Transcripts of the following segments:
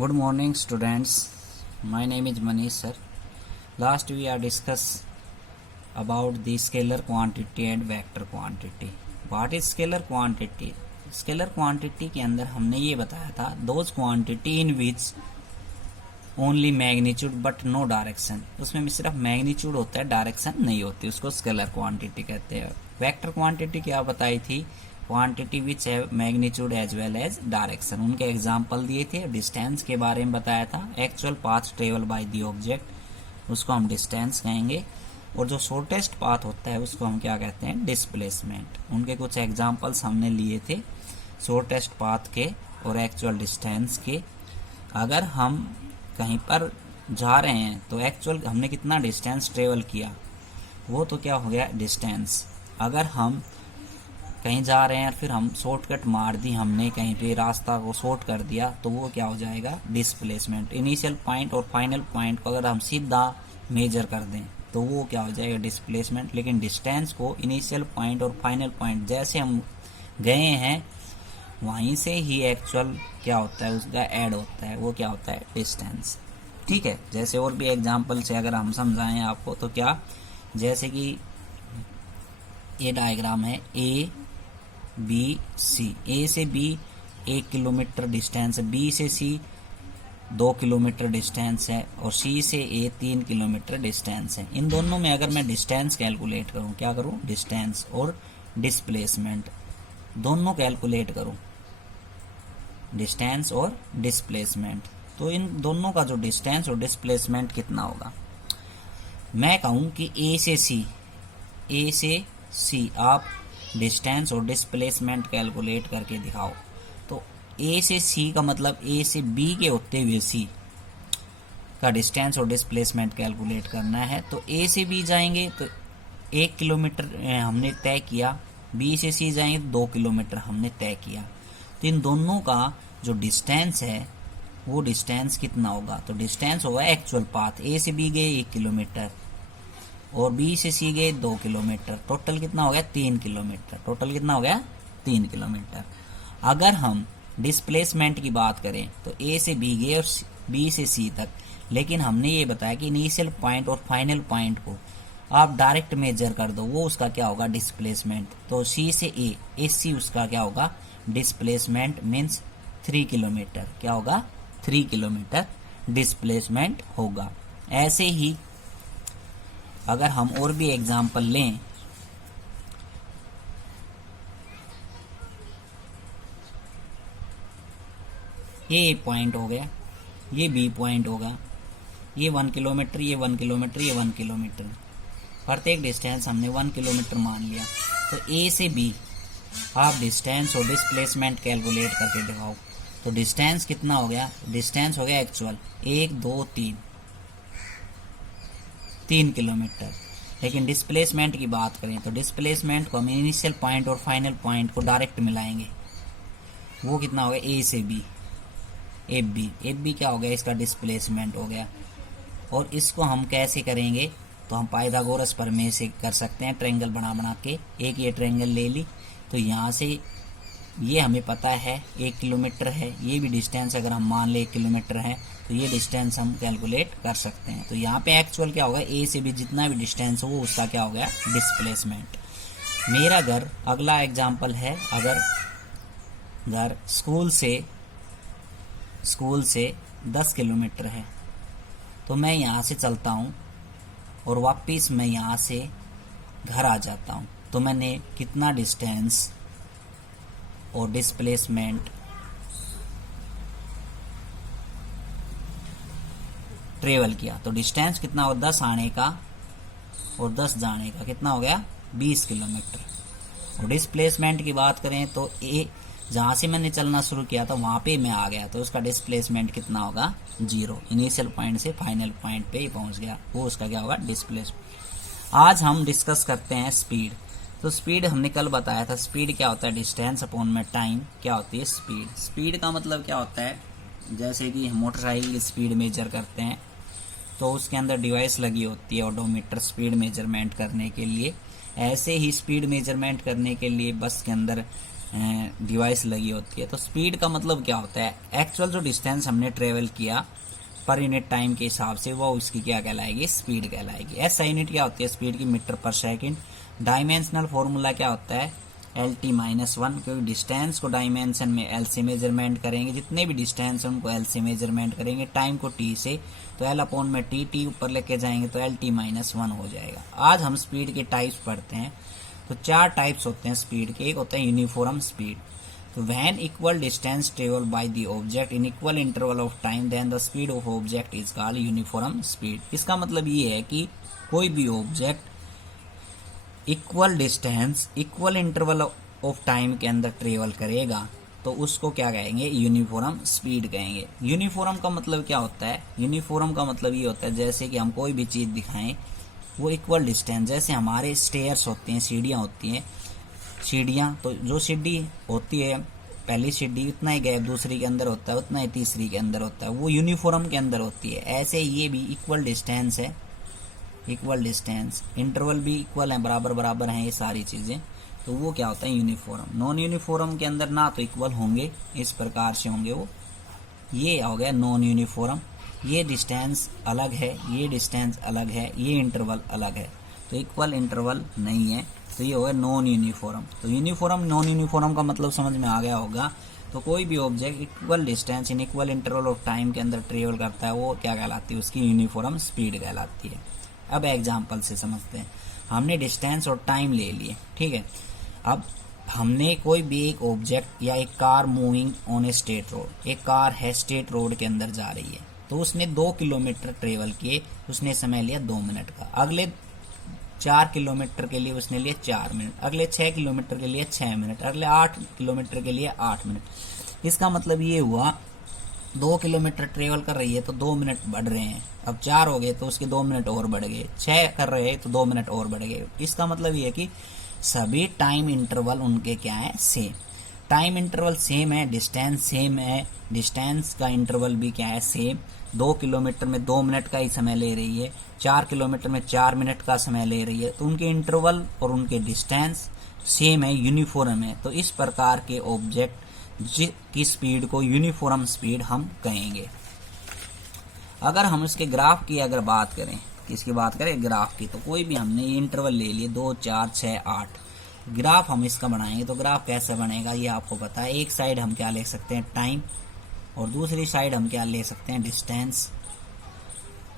Good morning, students. My name is Manish, sir. Last we are discuss about the scalar quantity and vector quantity. What is scalar quantity? Scalar quantity के अंदर हमने ये बताया था those quantity in which only magnitude but no direction. उसमें सिर्फ magnitude होता है, डायरेक्शन नहीं होती, उसको स्केलर क्वांटिटी कहते हैं. वेक्टर क्वांटिटी क्या बताई थी? क्वांटिटी विच है magnitude as well as direction. उनके एग्जाम्पल दिए थे. डिस्टेंस के बारे में बताया था. Actual path travel by the object, उसको हम डिस्टेंस कहेंगे. और जो शॉर्टेस्ट पाथ होता है उसको हम क्या कहते हैं? डिस्प्लेसमेंट. उनके कुछ एग्जाम्पल्स हमने लिए थे शॉर्टेस्ट पाथ के और एक्चुअल डिस्टेंस के. अगर हम कहीं पर जा रहे हैं तो एक्चुअल हमने कितना डिस्टेंस ट्रेवल किया, वो तो क्या हो गया? डिस्टेंस. अगर हम कहीं जा रहे हैं और फिर हम शॉर्टकट मार दी, हमने कहीं पे रास्ता को शॉर्ट कर दिया, तो वो क्या हो जाएगा? डिस्प्लेसमेंट. इनिशियल पॉइंट और फाइनल पॉइंट को अगर हम सीधा मेजर कर दें तो वो क्या हो जाएगा? डिस्प्लेसमेंट. लेकिन डिस्टेंस को इनिशियल पॉइंट और फाइनल पॉइंट जैसे हम गए हैं वहीं से ही एक्चुअल क्या होता है उसका ऐड होता है, वो क्या होता है? डिस्टेंस. ठीक है. जैसे और भी एग्जांपल से अगर हम समझाएं आपको तो क्या, जैसे कि ये डायग्राम है ए बी सी. ए से बी 1 किलोमीटर डिस्टेंस है, बी से सी 2 किलोमीटर डिस्टेंस है और सी से ए 3 किलोमीटर डिस्टेंस है. इन दोनों में अगर मैं डिस्टेंस कैलकुलेट करूं, क्या करूं? डिस्टेंस और डिस्प्लेसमेंट दोनों कैलकुलेट करूं, डिस्टेंस और डिस्प्लेसमेंट, तो इन दोनों का जो डिस्टेंस और डिस्प्लेसमेंट कितना होगा? मैं कहूं कि ए से सी आप डिस्टेंस और डिस्प्लेसमेंट कैलकुलेट करके दिखाओ. तो ए से सी का मतलब ए से बी के होते हुए सी का डिस्टेंस और डिस्प्लेसमेंट कैलकुलेट करना है. तो ए से बी जाएंगे तो 1 किलोमीटर हमने तय किया, बी से सी जाएंगे तो 2 किलोमीटर हमने तय किया. तो इन दोनों का जो डिस्टेंस है वो डिस्टेंस कितना होगा? तो डिस्टेंस होगा एक्चुअल पाथ. ए से बी गए 1 किलोमीटर और बी से सी गए 2 किलोमीटर. टोटल कितना हो गया? 3 किलोमीटर. टोटल कितना हो गया? 3 किलोमीटर. अगर हम डिस्प्लेसमेंट की बात करें तो ए से बी गए और बी से सी तक, लेकिन हमने ये बताया कि इनिशियल पॉइंट और फाइनल पॉइंट को आप डायरेक्ट मेजर कर दो, वो उसका क्या होगा? डिस्प्लेसमेंट. तो सी से ए सी उसका क्या होगा? Displacement means 3 kilometre. क्या होगा? 3 किलोमीटर डिस्प्लेसमेंट होगा. ऐसे ही अगर हम और भी एग्जाम्पल लें, ये ए पॉइंट हो गया, ये बी पॉइंट होगा, ये 1 किलोमीटर, ये 1 किलोमीटर, ये 1 किलोमीटर. प्रत्येक डिस्टेंस हमने 1 किलोमीटर मान लिया. तो ए से बी आप डिस्टेंस और डिस्प्लेसमेंट कैलकुलेट करके दिखाओ. तो डिस्टेंस कितना हो गया? डिस्टेंस हो गया एक्चुअल 1 2 3 किलोमीटर. लेकिन डिस्प्लेसमेंट की बात करें तो डिस्प्लेसमेंट को हम इनिशियल पॉइंट और फाइनल पॉइंट को डायरेक्ट मिलाएंगे, वो कितना हो गया? ए से बी एफ बी क्या हो गया? इसका डिस्प्लेसमेंट हो गया. और इसको हम कैसे करेंगे? तो हम पाइथागोरस प्रमेय से कर सकते हैं, ट्रायंगल बना के. एक ये ट्रायंगल ले ली, तो यहाँ से ये हमें पता है 1 किलोमीटर है, ये भी डिस्टेंस अगर हम मान ले 1 किलोमीटर है तो ये डिस्टेंस हम कैलकुलेट कर सकते हैं. तो यहाँ पे एक्चुअल क्या होगा? ए से भी जितना भी डिस्टेंस हो वो उसका क्या हो गया? डिस्प्लेसमेंट. मेरा घर, अगला एग्जाम्पल है, अगर घर स्कूल से 10 किलोमीटर है तो मैं यहाँ से चलता हूँ और वापिस मैं यहाँ से घर आ जाता हूँ, तो मैंने कितना डिस्टेंस और डिस्प्लेसमेंट ट्रेवल किया? तो डिस्टेंस कितना हो? 10 आने का और 10 जाने का, कितना हो गया? 20 किलोमीटर. और डिस्प्लेसमेंट की बात करें तो ए जहां से मैंने चलना शुरू किया था वहां पे मैं आ गया, तो उसका डिस्प्लेसमेंट कितना होगा? 0. इनिशियल पॉइंट से फाइनल पॉइंट पे ही पहुंच गया, वो उसका क्या होगा? डिस्प्लेसमेंट. आज हम डिस्कस करते हैं स्पीड. तो स्पीड हमने कल बताया था. स्पीड क्या होता है? डिस्टेंस अपॉन में टाइम. क्या होती है स्पीड? स्पीड का मतलब क्या होता है? जैसे कि मोटरसाइकिल की स्पीड मेजर करते हैं तो उसके अंदर डिवाइस लगी होती है ओडोमीटर, स्पीड मेजरमेंट करने के लिए. ऐसे ही स्पीड मेजरमेंट करने के लिए बस के अंदर डिवाइस लगी होती है। तो स्पीड का मतलब क्या होता है, एक्चुअल जो डिस्टेंस हमने ट्रेवल किया पर यूनिट टाइम के हिसाब से वो उसकी क्या कहलाएगी, स्पीड कहलाएगी। एस यूनिट क्या होती है स्पीड की, मीटर पर सेकंड। डायमेंशनल फॉर्मूला क्या होता है, एल टी माइनस वन, क्योंकि डिस्टेंस को डायमेंशन में एल से मेजरमेंट करेंगे, जितने भी डिस्टेंस है उनको एल से मेजरमेंट करेंगे, टाइम को टी से, तो एल अपॉन में टी ऊपर लेके जाएंगे तो एल टी माइनस वन हो जाएगा। आज हम स्पीड के टाइप्स पढ़ते हैं। तो 4 टाइप्स होते हैं स्पीड के। एक होता है यूनिफॉर्म स्पीड। तो when equal distance travel by the object in equal interval of time then the speed of object is called uniform speed. इसका मतलब ये है कि कोई भी object equal distance equal interval of time के अंदर ट्रेवल करेगा तो उसको क्या कहेंगे, यूनिफॉर्म स्पीड कहेंगे। यूनिफॉर्म का मतलब क्या होता है, यूनिफॉर्म का मतलब ये होता है जैसे कि हम कोई भी चीज दिखाएं वो इक्वल डिस्टेंस, जैसे हमारे स्टेयर्स होते हैं, सीढ़ियां होती हैं, सीढ़ियां, तो जो सीढ़ी होती है पहली सीढ़ी उतना ही गैप दूसरी के अंदर होता है, उतना ही तीसरी के अंदर होता है, वो यूनिफॉर्म के अंदर होती है। ऐसे ये भी इक्वल डिस्टेंस है, इक्वल डिस्टेंस, इंटरवल भी इक्वल है, बराबर बराबर हैं ये सारी चीजें, तो वो क्या होता है यूनिफॉर्म। नॉन यूनिफॉर्म के अंदर ना तो इक्वल होंगे, इस प्रकार से होंगे वो, ये हो गया नॉन यूनिफॉर्म। ये डिस्टेंस अलग है, ये डिस्टेंस अलग है, ये इंटरवल अलग है, तो इक्वल इंटरवल नहीं है, तो ये हो गया नॉन यूनिफॉर्म। तो यूनिफॉर्म नॉन यूनिफॉर्म का मतलब समझ में आ गया होगा। तो कोई भी object equal distance in equal interval of time के अंदर ट्रेवल करता है वो क्या कहलाती है, उसकी यूनिफॉर्म स्पीड कहलाती है। अब एग्जाम्पल से समझते हैं। हमने डिस्टेंस और टाइम ले लिए, ठीक है। अब हमने कोई भी एक ऑब्जेक्ट या एक car moving on A state road, एक कार है स्टेट रोड के अंदर जा रही है, तो उसने 2 किलोमीटर ट्रेवल किए, उसने समय लिया 2 मिनट का। अगले 4 किलोमीटर के लिए उसने लिए 4 मिनट, अगले 6 किलोमीटर के लिए 6 मिनट, अगले 8 किलोमीटर के लिए 8 मिनट। इसका मतलब ये हुआ 2 किलोमीटर ट्रेवल कर रही है तो 2 मिनट बढ़ रहे हैं, अब 4 हो गए तो उसके 2 मिनट और बढ़ गए, 6 कर रहे हैं तो 2 मिनट और बढ़ गए। इसका मतलब ये है कि सभी टाइम इंटरवल उनके क्या है, सेम। टाइम इंटरवल सेम है, डिस्टेंस सेम है, डिस्टेंस का इंटरवल भी क्या है, सेम। 2 किलोमीटर में 2 मिनट का ही समय ले रही है, 4 किलोमीटर में 4 मिनट का समय ले रही है, तो उनके इंटरवल और उनके डिस्टेंस सेम है, यूनिफॉर्म है। तो इस प्रकार के ऑब्जेक्ट की स्पीड को यूनिफॉर्म स्पीड हम कहेंगे। अगर हम इसके ग्राफ की अगर बात करें, किसकी बात करें, ग्राफ की, तो कोई भी हमने ये इंटरवल ले लिए 2, 4, 6, 8, ग्राफ हम इसका बनाएंगे तो ग्राफ कैसे बनेगा ये आपको पता है। एक साइड हम क्या ले सकते हैं, टाइम, और दूसरी साइड हम क्या ले सकते हैं, डिस्टेंस।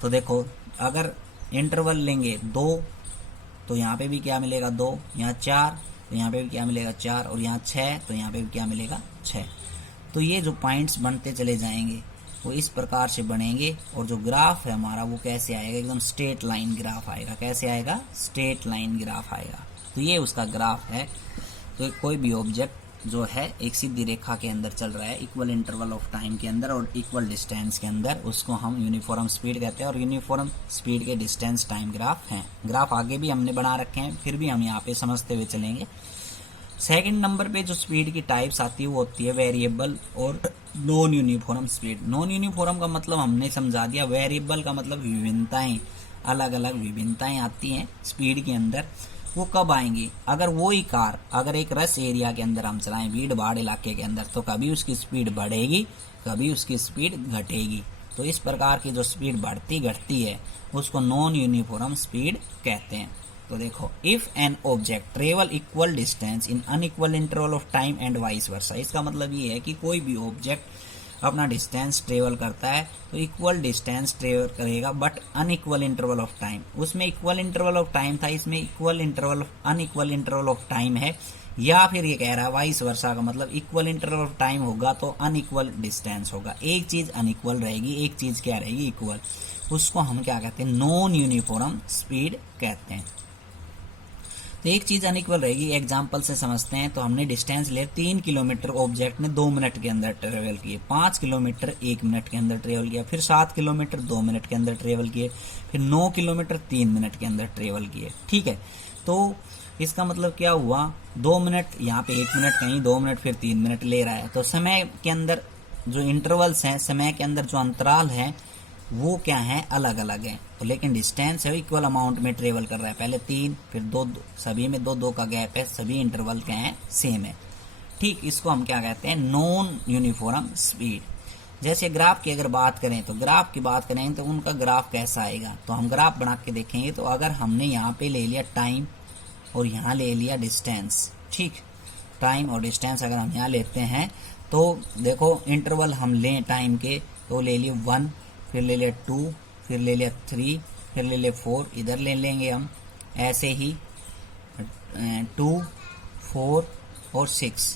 तो देखो अगर इंटरवल लेंगे 2 तो यहाँ पे भी क्या मिलेगा 2, यहाँ 4 तो यहाँ पे भी क्या मिलेगा 4, और यहाँ 6 तो यहाँ पे भी क्या मिलेगा 6। तो ये जो पॉइंट्स बनते चले जाएंगे वो इस प्रकार से बनेंगे, और जो ग्राफ है हमारा वो कैसे आएगा, एकदम स्ट्रेट लाइन ग्राफ आएगा। कैसे आएगा, स्ट्रेट लाइन ग्राफ आएगा। तो ये उसका ग्राफ है। तो कोई भी ऑब्जेक्ट जो है एक सीधी रेखा के अंदर चल रहा है, इक्वल इंटरवल ऑफ टाइम के अंदर और इक्वल डिस्टेंस के अंदर, उसको हम यूनिफॉर्म स्पीड कहते हैं। और यूनिफॉर्म स्पीड के डिस्टेंस टाइम ग्राफ हैं। ग्राफ आगे भी हमने बना रखे हैं, फिर भी हम यहाँ पे समझते हुए चलेंगे। सेकंड नंबर पे जो स्पीड की टाइप्स आती है वो होती है वेरिएबल और non uniform speed. Non uniform का मतलब हमने समझा दिया, वेरिएबल का मतलब विभिन्नताएं, अलग अलग विभिन्नताएं आती हैं स्पीड के अंदर। वो कब आएंगी, अगर वो ही कार अगर एक रश एरिया के अंदर हम चलाएं, भीड़ भाड़ इलाके के अंदर, तो कभी उसकी स्पीड बढ़ेगी, कभी उसकी स्पीड घटेगी। तो इस प्रकार की जो स्पीड बढ़ती घटती है उसको नॉन यूनिफॉर्म स्पीड कहते हैं। तो देखो, if N object travel equal distance in unequal interval of time and vice versa, इसका मतलब ये है कि कोई भी ऑब्जेक्ट अपना डिस्टेंस ट्रेवल करता है तो इक्वल डिस्टेंस ट्रेवल करेगा but unequal interval of time. उसमें इक्वल इंटरवल ऑफ टाइम था, इसमें equal interval unequal interval of time है। या फिर ये कह रहा है वाइस वर्सा का मतलब इक्वल इंटरवल ऑफ टाइम होगा तो अनइक्वल डिस्टेंस होगा। एक चीज अनइक्वल रहेगी, एक चीज क्या रहेगी, इक्वल। उसको हम क्या कहते हैं, नॉन यूनिफॉर्म स्पीड कहते हैं। तो एक चीज अनइक्वल रहेगी, एग्जाम्पल से समझते हैं। तो हमने डिस्टेंस लिया 3 किलोमीटर, ऑब्जेक्ट ने 2 मिनट के अंदर ट्रेवल किए, 5 किलोमीटर 1 मिनट के अंदर ट्रेवल किया, फिर 7 किलोमीटर 2 मिनट के अंदर ट्रेवल किए, फिर 9 किलोमीटर 3 मिनट के अंदर ट्रेवल किए। ठीक है, तो इसका मतलब क्या हुआ, 2 मिनट यहाँ पे 1 मिनट कहीं 2 मिनट फिर 3 मिनट ले रहा है। तो समय के अंदर जो इंटरवल्स हैं, समय के अंदर जो अंतराल है वो क्या है, अलग अलग है। तो लेकिन डिस्टेंस है इक्वल अमाउंट में ट्रेवल कर रहा है, पहले 3 फिर 2, सभी में 2 2 का गैप है, सभी इंटरवल क्या है, सेम है। ठीक, इसको हम क्या कहते हैं, नॉन यूनिफॉर्म स्पीड। जैसे ग्राफ की अगर बात करें तो ग्राफ की बात करें तो उनका ग्राफ कैसा आएगा, तो हम ग्राफ बना के देखेंगे। तो अगर हमने यहाँ पे ले लिया टाइम और यहाँ ले लिया डिस्टेंस, ठीक, टाइम और डिस्टेंस अगर हम यहाँ लेते हैं तो देखो इंटरवल हम लें टाइम के, तो ले लिए 1, फिर ले लिया 2, फिर ले लिया 3, फिर ले लिया 4, इधर ले लेंगे हम ऐसे ही 2, 4 और 6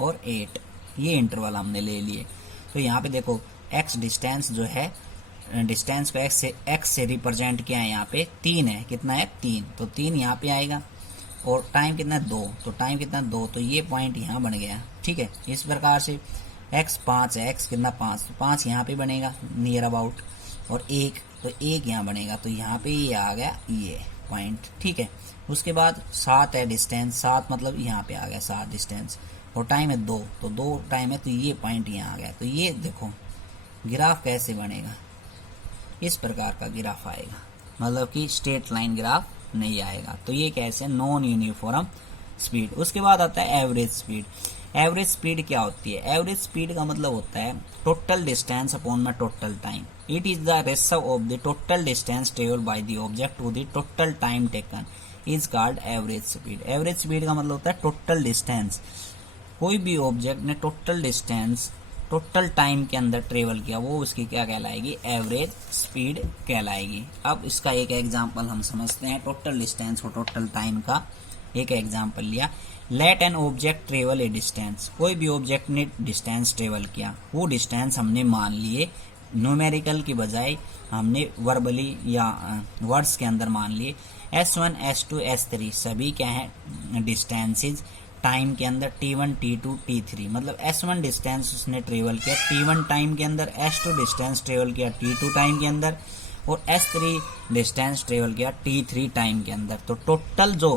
और 8, ये इंटरवल हमने ले लिए। तो यहाँ पे देखो x डिस्टेंस जो है, डिस्टेंस को x से रिप्रेजेंट किया है, यहाँ पे 3 है, कितना है 3, तो 3 यहाँ पे आएगा। और टाइम कितना है 2, तो टाइम कितना 2, तो ये पॉइंट यहाँ बन गया, ठीक है। इस प्रकार से x 5 है, x कितना 5, तो 5 यहाँ पे बनेगा नियर अबाउट, और 1, तो 1 यहाँ बनेगा, तो यहाँ पे ये आ गया ये पॉइंट, ठीक है। उसके बाद 7 है डिस्टेंस, 7 मतलब यहाँ पे आ गया 7 डिस्टेंस, और टाइम है 2, तो 2 टाइम है, तो ये पॉइंट यहाँ आ गया। तो ये देखो ग्राफ कैसे बनेगा, इस प्रकार का ग्राफ आएगा, मतलब कि स्ट्रेट लाइन ग्राफ नहीं आएगा। तो ये कैसे, नॉन यूनिफॉर्म स्पीड। उसके बाद आता है एवरेज स्पीड। एवरेज स्पीड क्या होती है, एवरेज स्पीड का मतलब होता है total distance upon the total time. It is the ratio of the total distance travelled by the object to the total time taken is called average speed. Average speed का मतलब होता है total distance, कोई भी object ने total distance total time के अंदर travel किया, वो उसकी क्या कहलाएगी, एवरेज स्पीड कहलाएगी। अब इसका एक एग्जांपल हम समझते हैं, टोटल डिस्टेंस और टोटल टाइम का एक एग्जांपल लिया। Let an object travel a distance, कोई भी ऑब्जेक्ट ने डिस्टेंस ट्रेवल किया, वो डिस्टेंस हमने मान लिए न्यूमेरिकल की बजाय हमने वर्बली या वर्ड्स के अंदर मान लिए। S1, S2, S3 सभी क्या है डिस्टेंसेज टाइम के अंदर, T1, T2, T3, मतलब S1 डिस्टेंस उसने ट्रेवल किया T1 टाइम के अंदर, S2 डिस्टेंस ट्रेवल किया T2 टाइम के अंदर, और S3 डिस्टेंस ट्रेवल किया T3 टाइम के अंदर। तो टोटल जो